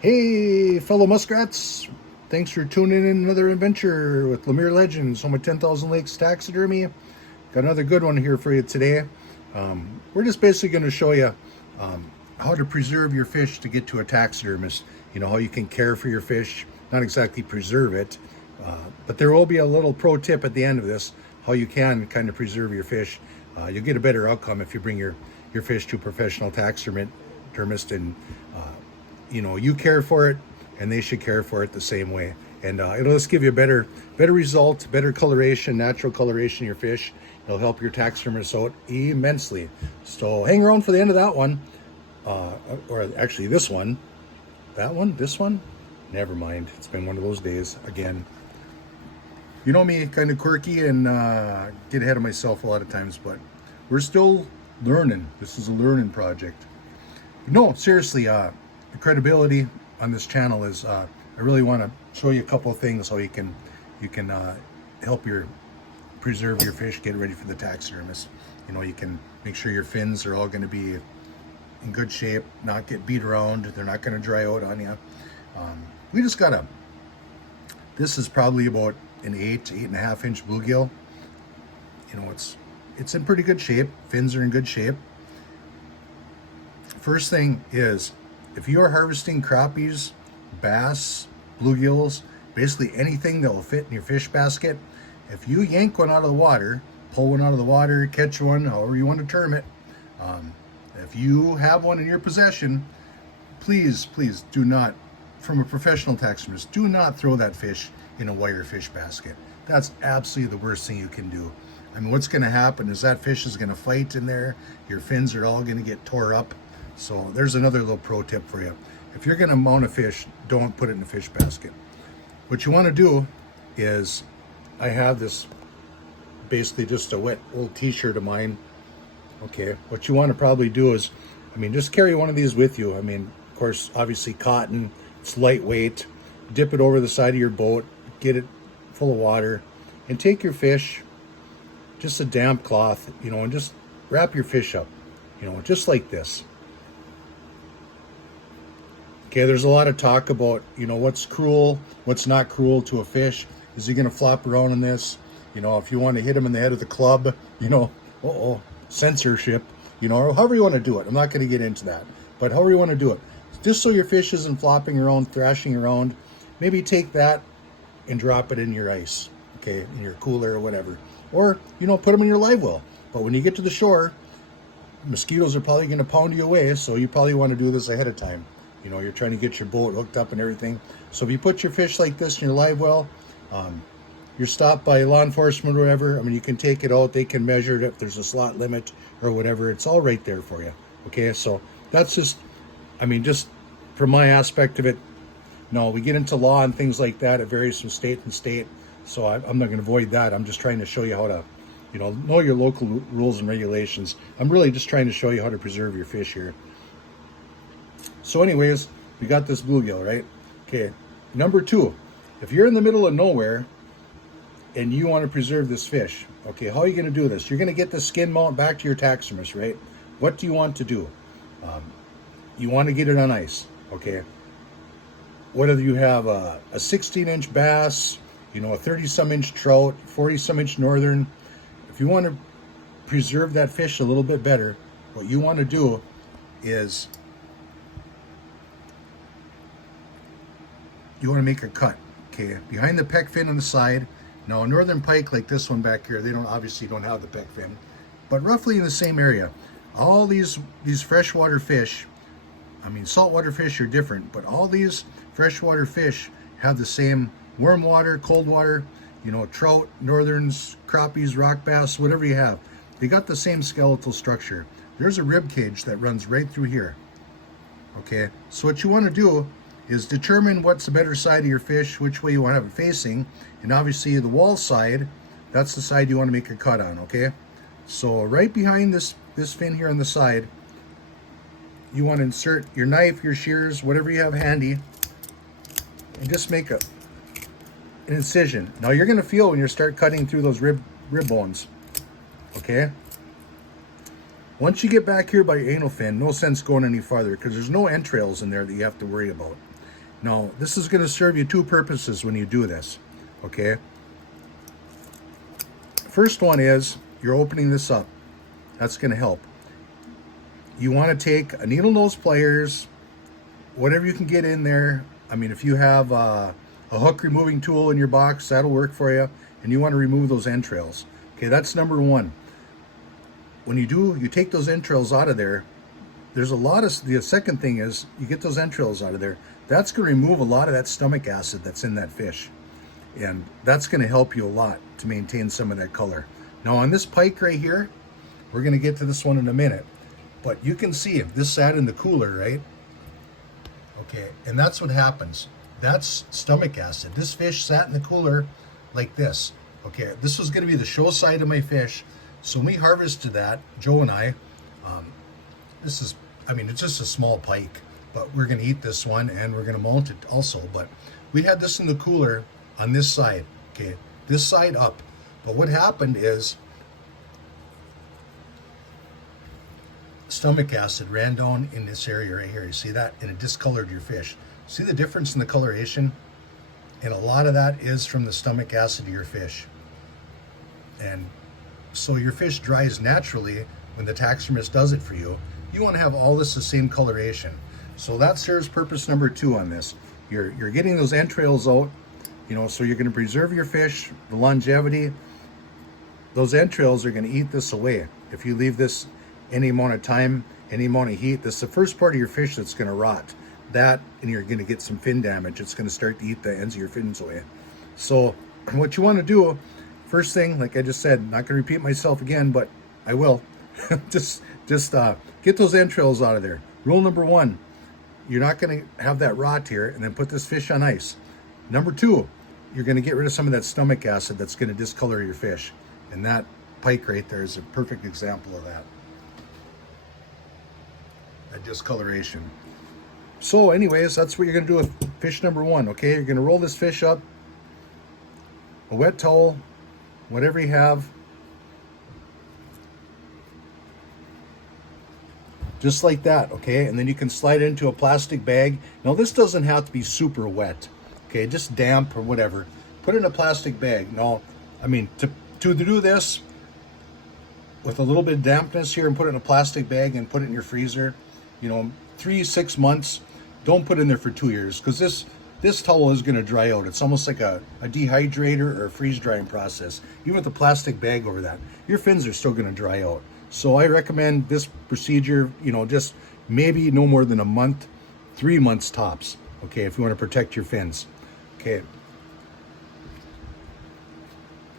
Hey, fellow muskrats! Thanks for tuning in another adventure with Lemire Legends, home of 10,000 Lakes Taxidermy. Got another good one here for you today. We're just basically going to show you how to preserve your fish to get to a taxidermist. You know, how you can care for your fish, not exactly preserve it, but there will be a little pro tip at the end of this, how you can kind of preserve your fish. You'll get a better outcome if you bring your fish to a professional taxidermist and you care for it and they should care for it the same way, and it'll just give you a better result, better coloration, natural coloration of your fish. It'll help your taxidermist out immensely. So hang around for the end of that one, or actually this one, this one, never mind, it's been one of those days again. You know me, kind of quirky and get ahead of myself a lot of times, but we're still learning. This is a learning project. No, seriously, the credibility on this channel is I really want to show you a couple of things how you can help preserve your fish, get ready for the taxidermist. You know, you can make sure your fins are all going to be in good shape, not get beat around, they're not going to dry out on you. We just got this is probably about an 8.5 inch bluegill. You know, it's in pretty good shape. Fins are in good shape. First thing is, if you are harvesting crappies, bass, bluegills, basically anything that will fit in your fish basket, if you yank one out of the water, pull one out of the water, catch one, however you want to term it, if you have one in your possession, please do not, from a professional taxidermist, do not throw that fish in a wire fish basket. That's absolutely the worst thing you can do. I mean, what's going to happen is that fish is going to fight in there. Your fins are all going to get tore up. So there's another little pro tip for you. If you're going to mount a fish, don't put it in a fish basket. What you want to do is, I have this basically just a wet old t-shirt of mine. Okay, what you want to probably do is, just carry one of these with you. Of course, obviously cotton, it's lightweight. Dip it over the side of your boat, get it full of water, and take your fish, just a damp cloth, and just wrap your fish up, just like this. Okay, there's a lot of talk about, what's cruel, what's not cruel to a fish. Is he going to flop around in this? If you want to hit him in the head with a club, censorship, or however you want to do it. I'm not going to get into that, but however you want to do it. Just so your fish isn't flopping around, thrashing around, maybe take that and drop it in your ice, okay, in your cooler or whatever. Or, put them in your live well. But when you get to the shore, mosquitoes are probably going to pound you away, so you probably want to do this ahead of time. You're trying to get your boat hooked up and everything. So if you put your fish like this in your live well, you're stopped by law enforcement or whatever, you can take it out. They can measure it if there's a slot limit or whatever. It's all right there for you. Okay, so that's just from my aspect of it. No, we get into law and things like that. It varies from state and state. So I'm not going to avoid that. I'm just trying to show you how to, know your local rules and regulations. I'm really just trying to show you how to preserve your fish here. So anyways, we got this bluegill, right? Okay, number two, if you're in the middle of nowhere and you want to preserve this fish, okay, how are you going to do this? You're going to get the skin mount back to your taxidermist, right? What do you want to do? You want to get it on ice, okay? Whether you have a 16-inch bass, a 30-some inch trout, 40-some inch northern, if you want to preserve that fish a little bit better, what you want to do is you want to make a cut, okay, behind the pec fin on the side. Now, a northern pike like this one back here, they obviously don't have the pec fin, but roughly in the same area. All these freshwater fish, saltwater fish are different, but all these freshwater fish have the same warm water, cold water, trout, northerns, crappies, rock bass, whatever you have. They got the same skeletal structure. There's a rib cage that runs right through here. Okay, so what you want to do is determine what's the better side of your fish, which way you want to have it facing, and obviously the wall side, that's the side you want to make a cut on, okay? So right behind this fin here on the side, you want to insert your knife, your shears, whatever you have handy, and just make an incision. Now you're going to feel when you start cutting through those rib bones, okay? Once you get back here by your anal fin, no sense going any farther because there's no entrails in there that you have to worry about. Now, this is going to serve you two purposes when you do this, okay? First one is you're opening this up. That's going to help. You want to take a needle nose pliers, whatever you can get in there. I mean, if you have a hook removing tool in your box, that'll work for you. And you want to remove those entrails. Okay, that's number one. When you take those entrails out of there, there's a lot of, the second thing is you get those entrails out of there. That's going to remove a lot of that stomach acid that's in that fish. And that's going to help you a lot to maintain some of that color. Now on this pike right here, we're going to get to this one in a minute. But you can see if this sat in the cooler, right? Okay, and that's what happens. That's stomach acid. This fish sat in the cooler like this. Okay, this was going to be the show side of my fish. So when we harvested that, Joe and I, this is, I mean, it's just a small pike, but we're going to eat this one and we're going to mount it also. But we had this in the cooler on this side, okay, this side up. But what happened is stomach acid ran down in this area right here. You see that? And it discolored your fish. See the difference in the coloration? And a lot of that is from the stomach acid of your fish. And so your fish dries naturally when the taxidermist does it for you. You want to have all this the same coloration. So that serves purpose number two on this. You're getting those entrails out, you know, so you're going to preserve your fish, the longevity. Those entrails are going to eat this away. If you leave this any amount of time, any amount of heat, this is the first part of your fish that's going to rot. That, and you're going to get some fin damage. It's going to start to eat the ends of your fins away. So what you want to do, first thing, like I just said, not going to repeat myself again, but I will. just get those entrails out of there. Rule number one, you're not going to have that rot here, and then put this fish on ice. Number two, you're going to get rid of some of that stomach acid that's going to discolor your fish. And that pike right there is a perfect example of that. That discoloration. So anyways, that's what you're going to do with fish number one, okay? You're going to roll this fish up, a wet towel, whatever you have, just like that, okay? And then you can slide it into a plastic bag. Now this doesn't have to be super wet, okay? Just damp or whatever. Put it in a plastic bag. Now, I mean, to do this with a little bit of dampness here and put it in a plastic bag and put it in your freezer, you know, 3-6 months. Don't put it in there for 2 years, because this towel is going to dry out. It's almost like a dehydrator or a freeze drying process. Even with a plastic bag over that, your fins are still going to dry out. So I recommend this procedure, you know, just maybe no more than a month, 3 months tops, okay, if you want to protect your fins. Okay.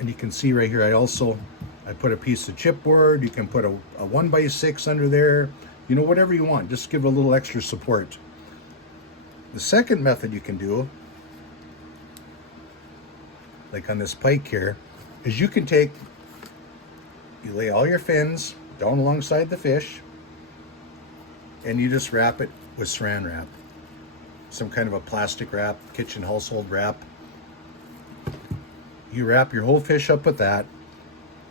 And you can see right here, I put a piece of chipboard. You can put a 1x6 under there, you know, whatever you want. Just give it a little extra support. The second method you can do, like on this pike here, is you lay all your fins down alongside the fish, and you just wrap it with saran wrap. Some kind of a plastic wrap, kitchen household wrap. You wrap your whole fish up with that.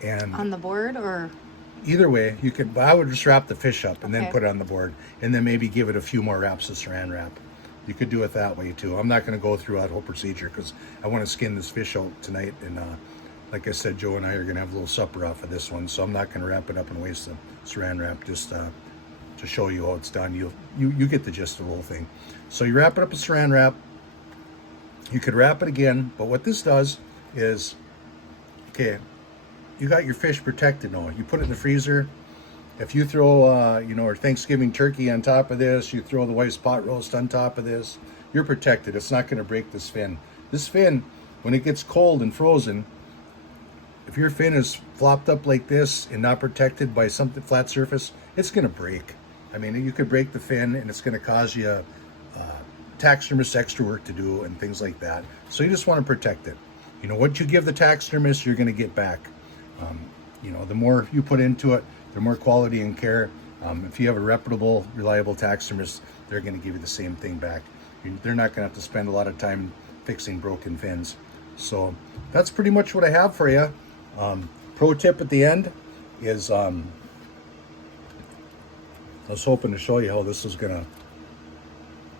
And on the board, or? Either way, you could, I would just wrap the fish up and then put it on the board, and then maybe give it a few more wraps of saran wrap. You could do it that way too. I'm not going to go through that whole procedure because I want to skin this fish out tonight. And like I said, Joe and I are going to have a little supper off of this one, so I'm not going to wrap it up and waste the saran wrap. Just to show you how it's done. You get the gist of the whole thing. So you wrap it up with saran wrap. You could wrap it again, but what this does is, okay, you got your fish protected now. You put it in the freezer. If you throw, you know, or Thanksgiving turkey on top of this, you throw the wife's pot roast on top of this, you're protected. It's not going to break this fin. This fin, when it gets cold and frozen, if your fin is flopped up like this and not protected by something flat surface, it's going to break. I mean, you could break the fin, and it's going to cause you taxidermist extra work to do and things like that. So you just want to protect it. You know, what you give the taxidermist, you're going to get back. You know, the more you put into it, the more quality and care. If you have a reputable, reliable taxidermist, they're going to give you the same thing back. They're not going to have to spend a lot of time fixing broken fins. So that's pretty much what I have for you. Pro tip at the end is, I was hoping to show you how this is going to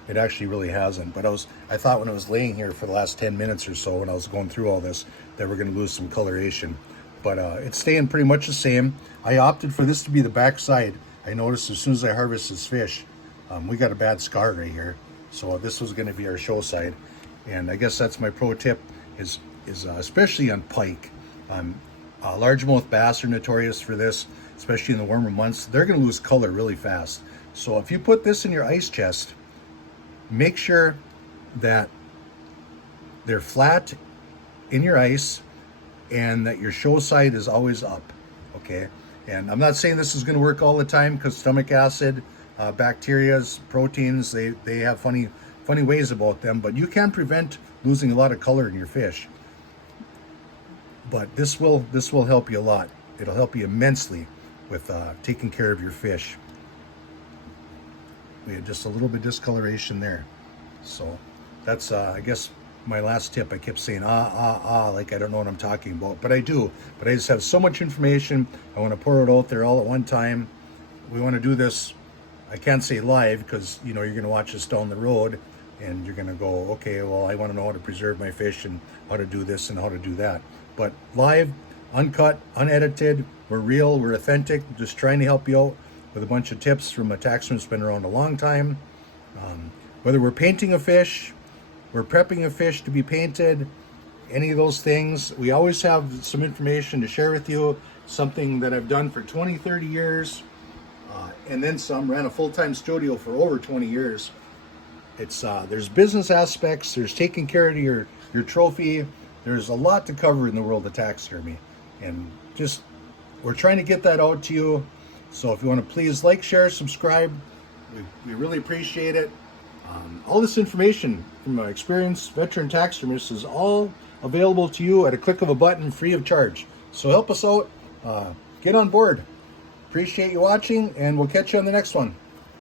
it actually really hasn't. But I thought when I was laying here for the last 10 minutes or so, when I was going through all this, that we're going to lose some coloration. But it's staying pretty much the same. I opted for this to be the back side. I noticed as soon as I harvest this fish, we got a bad scar right here. So this was going to be our show side. And I guess that's my pro tip is especially on pike. Largemouth bass are notorious for this, especially in the warmer months. They're going to lose color really fast. So if you put this in your ice chest, make sure that they're flat in your ice and that your show side is always up, okay? And I'm not saying this is going to work all the time, because stomach acid, bacterias, proteins, they have funny ways about them, but you can prevent losing a lot of color in your fish. But this will help you a lot. It'll help you immensely with taking care of your fish. We had just a little bit of discoloration there. So that's, I guess, my last tip. I kept saying, like I don't know what I'm talking about. But I do. But I just have so much information. I want to pour it out there all at one time. We want to do this, I can't say live, because, you know, you're going to watch us down the road and you're going to go, okay, well, I want to know how to preserve my fish and how to do this and how to do that. But live, uncut, unedited, we're real, we're authentic, just trying to help you out with a bunch of tips from a taxidermist who's been around a long time. Whether we're painting a fish, we're prepping a fish to be painted, any of those things, we always have some information to share with you, something that I've done for 20, 30 years, and then some. Ran a full-time studio for over 20 years. It's there's business aspects, there's taking care of your trophy, there's a lot to cover in the world of taxidermy, and just we're trying to get that out to you. So if you want to please like, share, subscribe, we really appreciate it. All this information from my experienced veteran taxidermist is all available to you at a click of a button, free of charge. So help us out, get on board. Appreciate you watching, and we'll catch you on the next one.